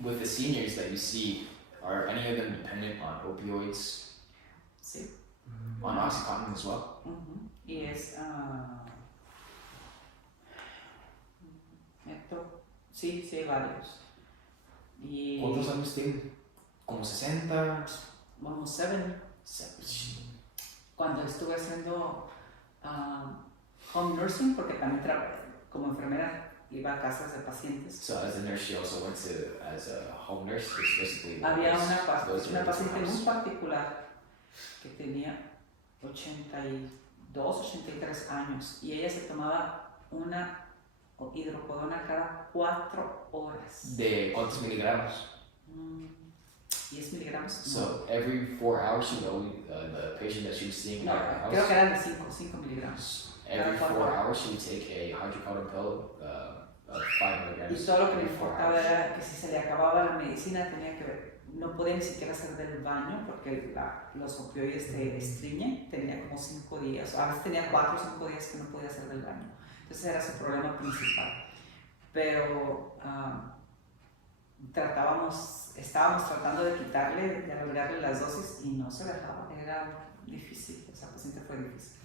with the seniors that you see, are any of them dependent on opioids? Sí. On OxyContin as well? Y es, sí, varios. Y ¿Cuántos años tiene? ¿Como 60? Vamos, 7. Cuando estuve haciendo home nursing, porque también como enfermera iba a casas de pacientes. So as a nurse, she also went to as a home nurse, which basically Había goes to una her paciente house. muy particular que tenía 82, 83 años y ella se tomaba una hidrocodona cada 4 horas. ¿De cuántos miligramos? 10 miligramos. So every 4 hours, she would always, the patient that she was seeing No, at her house, creo que eran de 5 miligramos. every cada 4 4 hours she would take a hydrocodone pill of 5 milligrams. Y todo lo que le every 4 importaba hours. era que si se le acababa la medicina tenía que ver. No podía ni siquiera hacer del baño porque los opioides te estriñen. Tenía como 5 días, a veces tenía 4 o 5 días que no podía hacer del baño. Entonces era su problema principal. Pero estábamos tratando de quitarle, de alargarle las dosis y no se dejaba. Era difícil, esa paciente fue difícil.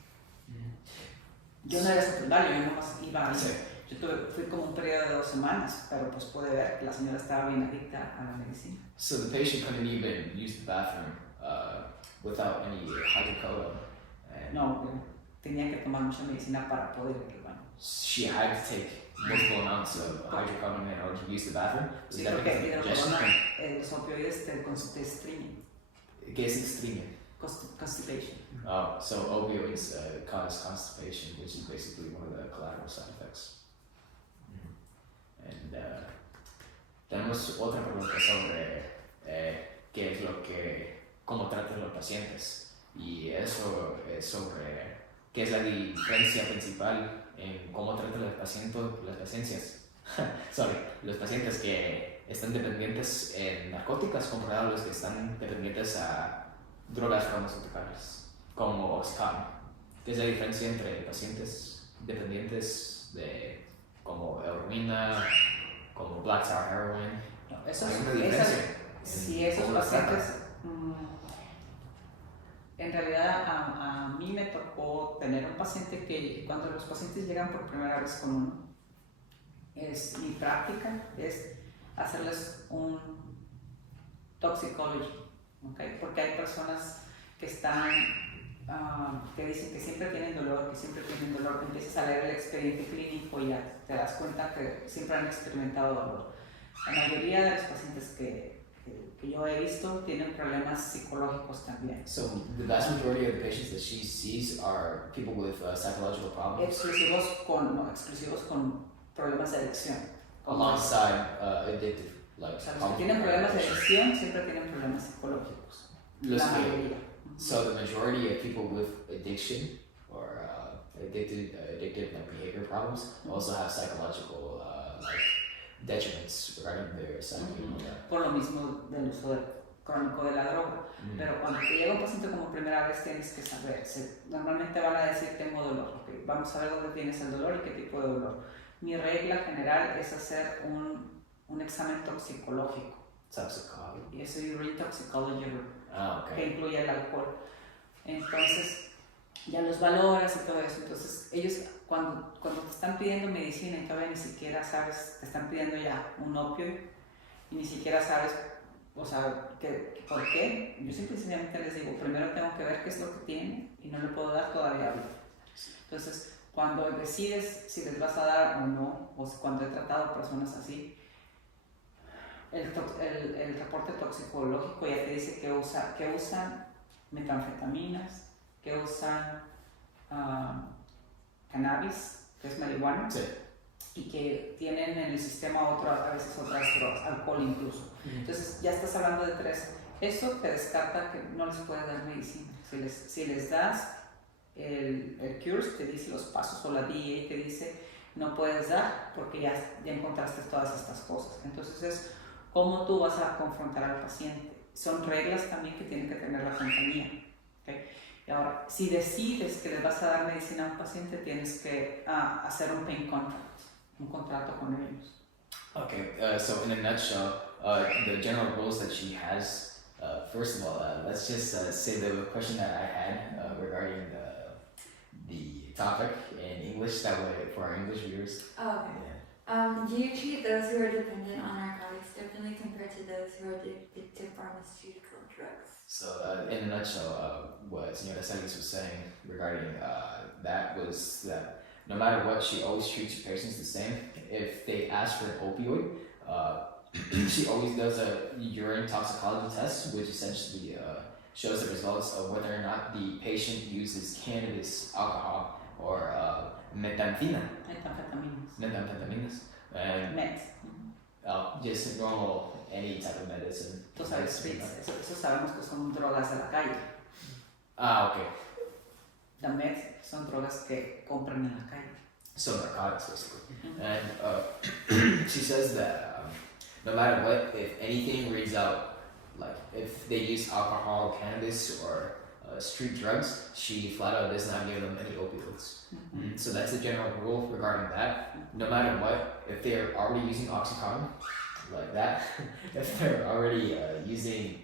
Yo no era secundario, yo nomás iba. Sí. Yo fui como un periodo de 2 semanas, pero pues pude ver que la señora estaba bien adicta a la medicina. So the patient couldn't even use the bathroom without any hydrocodone. And No, tenía que tomar mucha medicina para poder ir al baño. she had to take multiple amounts of hydrocodone in order to use the bathroom. Was Sí, that porque because of digestion? los opioides te estriñen. ¿Qué es extreme? Constipation. Oh, so opioids cause constipation, which is basically one of the collateral side effects. And tenemos otra pregunta sobre qué es cómo tratan los pacientes. Y eso es sobre qué es la diferencia principal en cómo tratan los pacientes que están dependientes en narcóticos comparado a los que están dependientes a drogas farmacéuticas como OxyContin. ¿Qué es la diferencia entre pacientes dependientes de como heroína, como black tar heroin? No, ¿Hay una diferencia? Sí, esos pacientes. En realidad, a mí me tocó tener un paciente que cuando los pacientes llegan por primera vez con uno, mi práctica es hacerles un toxicology, ¿okay? Porque hay personas que que dicen que siempre tienen dolor, empiezas a leer el expediente clínico y ya te das cuenta que siempre han experimentado dolor. La mayoría de los pacientes que yo he visto tienen problemas psicológicos también. So the vast majority of the patients that she sees are people with psychological problems. Exclusivos con problemas de adicción. Alongside addictive, like. O sea, los que tienen problemas de adicción siempre tienen problemas psicológicos. La mayoría. So the majority of people with addiction or addictive like behavior problems also have psychological like detriments regarding their psyche. Por lo mismo del uso crónico de la droga. Pero cuando te llega un paciente como primera vez tienes que saber, normalmente van a decir tengo dolor, okay, vamos a ver dónde tienes el dolor y qué tipo de dolor. Mi regla general es hacer un examen toxicológico. Toxicology. Y eso es urine toxicology, Okay. que incluye el alcohol. Entonces ya los valoras y todo eso. Entonces ellos cuando te están pidiendo medicina y todavía ni siquiera sabes, te están pidiendo ya un opioide y ni siquiera sabes, o sea, ¿por qué? Yo siempre sencillamente les digo, primero tengo que ver qué es lo que tiene y no le puedo dar todavía ahorita. Entonces, cuando decides si les vas a dar o no, o cuando he tratado personas así, el reporte toxicológico ya te dice que usan metanfetaminas, que usan cannabis, que es marihuana, Sí. y que tienen en el sistema a veces otras drogas, alcohol incluso. Entonces ya estás hablando de 3. Eso te descarta que no les puedes dar medicina. Si les das el CURES, te dice los pasos, o la DEA te dice no puedes dar porque ya encontraste todas estas cosas. Entonces es cómo tú vas a confrontar al paciente. Son reglas también que tiene que tener la compañía. ¿Okay? Y ahora, si decides que les vas a dar medicina a un paciente, tienes que hacer un pain contract, un contrato con ellos. Okay, so in a nutshell, the general rules that she has. First of all, let's just say the question that I had regarding the topic in English, that way for our English viewers. Oh, okay. Do you treat those who are dependent on narcotics differently compared to those who are addicted to pharmaceutical drugs? So, in a nutshell, what Senora Celis was saying regarding that was that no matter what, she always treats her patients the same. If they ask for an opioid, she always does a urine toxicology test, which essentially shows the results of whether or not the patient uses cannabis, alcohol, or methamphetamine. Methamphetaminas. And Meds. just normal, any type of medicine. Tú sabes, eso sabemos que son drogas de la calle. Okay. The meds son drogas que compran en la calle. So narcotics, basically. And she says that no matter what, if anything reads out, like if they use alcohol, cannabis, or street drugs, she flat out does not give them any opioids. So that's the general rule regarding that. No matter what, if they're already using Oxycontin, like that, if they're already using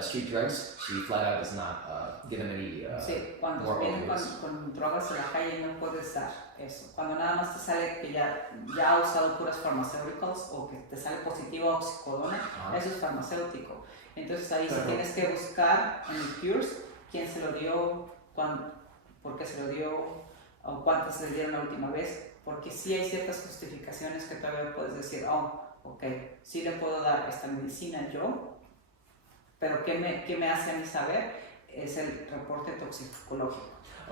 street drugs, she flat out does not give them any Sí, cuando more vienen opioids. con drogas en la calle no puedes dar eso. Cuando nada más te sale que ya ha usado puras farmacéuticas o que te sale positivo a oxicodona, eso es farmacéutico. Entonces ahí sí tienes que buscar en el Cures quién se lo dio, por qué se lo dio, o cuántas le dieron la última vez, porque sí hay ciertas justificaciones que todavía puedes decir, oh, ok, sí le puedo dar esta medicina yo, pero ¿qué me hace a mí saber? Es el reporte toxicológico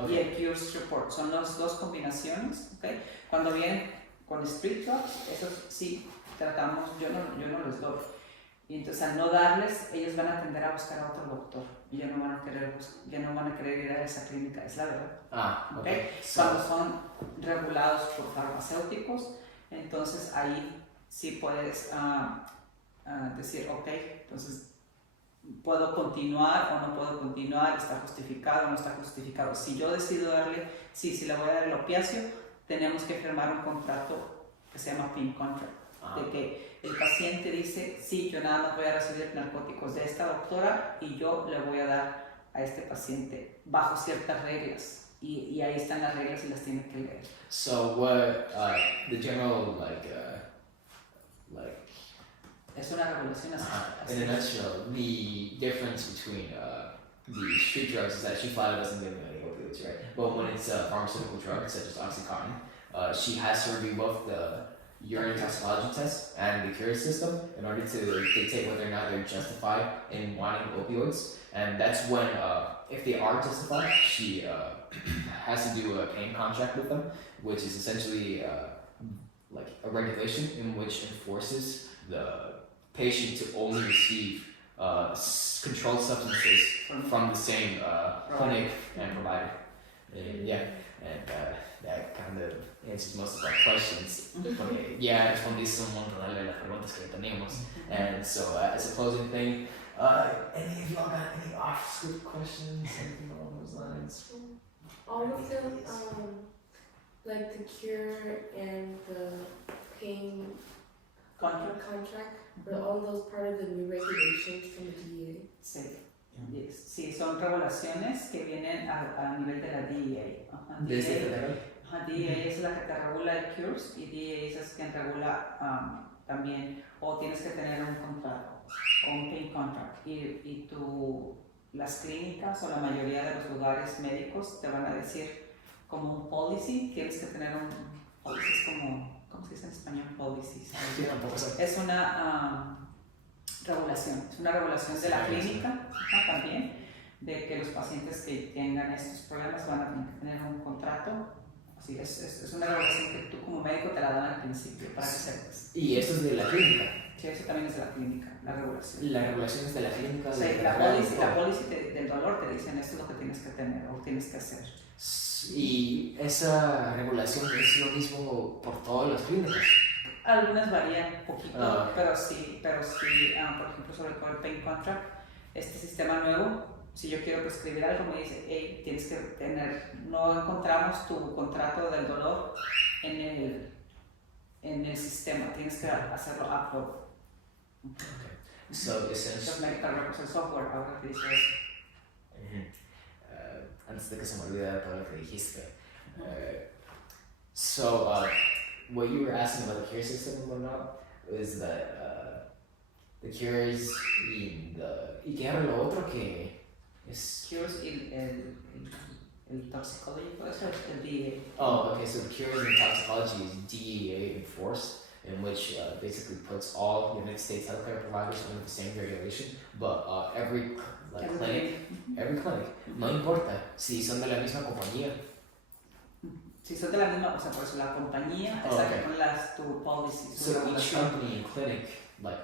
y el Cures Report. Son las dos combinaciones, ¿ok? Cuando vienen con street drugs, esos sí tratamos, yo no les doy. Y entonces al no darles, ellos van a tender a buscar a otro doctor y ya no van a querer ir a esa clínica, es la verdad. Okay. Cuando son regulados por farmacéuticos, entonces ahí sí puedes decir, ok, entonces puedo continuar o no puedo continuar, está justificado o no está justificado. Si yo decido darle, si le voy a dar el opiáceo, tenemos que firmar un contrato que se llama PIN contract, de que el paciente dice, sí, yo nada más voy a recibir narcóticos de esta doctora y yo le voy a dar a este paciente bajo ciertas reglas. Y ahí están las reglas y las tiene que leer. So what the general Es una regulación así. in a nutshell, the difference between the street drugs is that she flat out doesn't give them any opioids, right? But when it's a pharmaceutical drug such as Oxycontin, she has to review both the urine toxicology test and the Cures system in order to dictate whether or not they're justified in wanting opioids. And that's when, if they are justified, she has to do a pain contract with them, which is essentially like a regulation in which enforces the patient to only receive controlled substances from the same clinic and provider. And that kind of answers most of our questions. Porque ya respondiste un montón de las preguntas que teníamos. And so, as a closing thing, any of y'all got any off-script questions, anything along those lines? All of them, like the Cure and the pain contract, were all those part of the new regulations from the DEA? Sí. Sí, son regulaciones que vienen a nivel de la DEA. ¿Desde federal? DEA es la que te regula el Cures y DEA es quien regula también, o tienes que tener un contrato o un pain contract y las clínicas o la mayoría de los lugares médicos te van a decir como un policy, tienes que tener un policy, es como, ¿cómo se dice en español? Policy. Es una regulación, es una regulación de la clínica también, de que los pacientes que tengan estos problemas van a tener que tener un contrato. Así es una regulación que tú como médico te la dan al principio para que sepas. ¿Y esto es de la clínica? Sí, eso también es de la clínica, la regulación. La regulación es de la clínica. Sí, la póliza del dolor te dicen esto es lo que tienes que tener o tienes que hacer. ¿Y esa regulación es lo mismo por todas las clínicas? Algunas varían un poquito, pero sí, por ejemplo, sobre todo el pain contract, este sistema nuevo, si yo quiero prescribir algo, me dice, hey, tienes que tener, no encontramos tu contrato del dolor en el sistema, tienes que hacerlo upload. So Los essentially, medical records, el software, ahora que dice eso. antes de que se me olvide todo lo que dijiste. So, what you were asking about the cure system and whatnot is that the cures y qué era lo otro que es. Cures el toxicology, puede ser el DEA. Oh, okay. So the cures in toxicology is DEA enforced, in which basically puts all United States healthcare providers under the same regulation, but every clinic, no importa si son de la misma compañía. Si son de la misma, o sea, por eso la compañía Oh, es la okay. que pone las tu policies. So tu each regulación. company and clinic, like,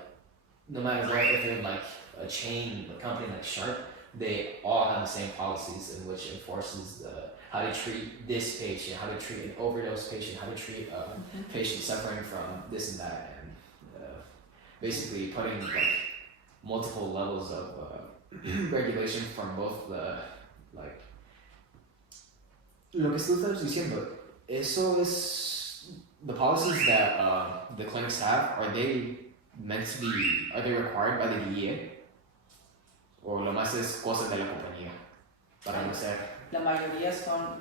no matter what, if they're like a chain, a company like Sharp, they all have the same policies in which enforces how to treat this patient, how to treat an overdose patient, how to treat a patient suffering from this and that, and basically putting like multiple levels of regulation from both the like. Lo que tú estás diciendo, eso es the policies that the clinics have. Are they meant to be? Are they required by the DEA? O lo más es cosas de la compañía para no ser. La mayoría son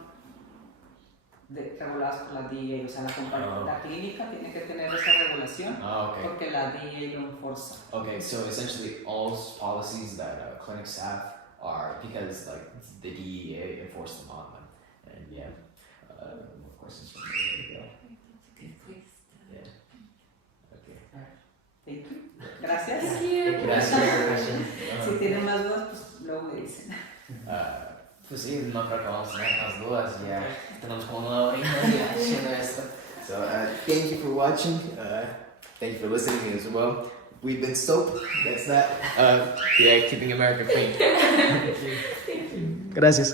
reguladas por la DEA, o sea, la compañía, Oh. la clínica tiene que tener esa regulación Oh, okay. porque la DEA lo enforza. Okay, so essentially all policies that clinics have are because like the DEA enforce them on them, and yeah, of course it's from there. I think that's a good place to. Yeah. Okay. Thank you. Gracias. Thank you. Gracias. Si tienen más dudas, pues luego me dicen. Pues sí, no creo que vamos a tener más dudas, ya tenemos como 1 hora y media haciendo esto. So thank you for watching, thank you for listening as well. We've been Soap, that's that. Yeah, keeping America clean. Thank you. Gracias.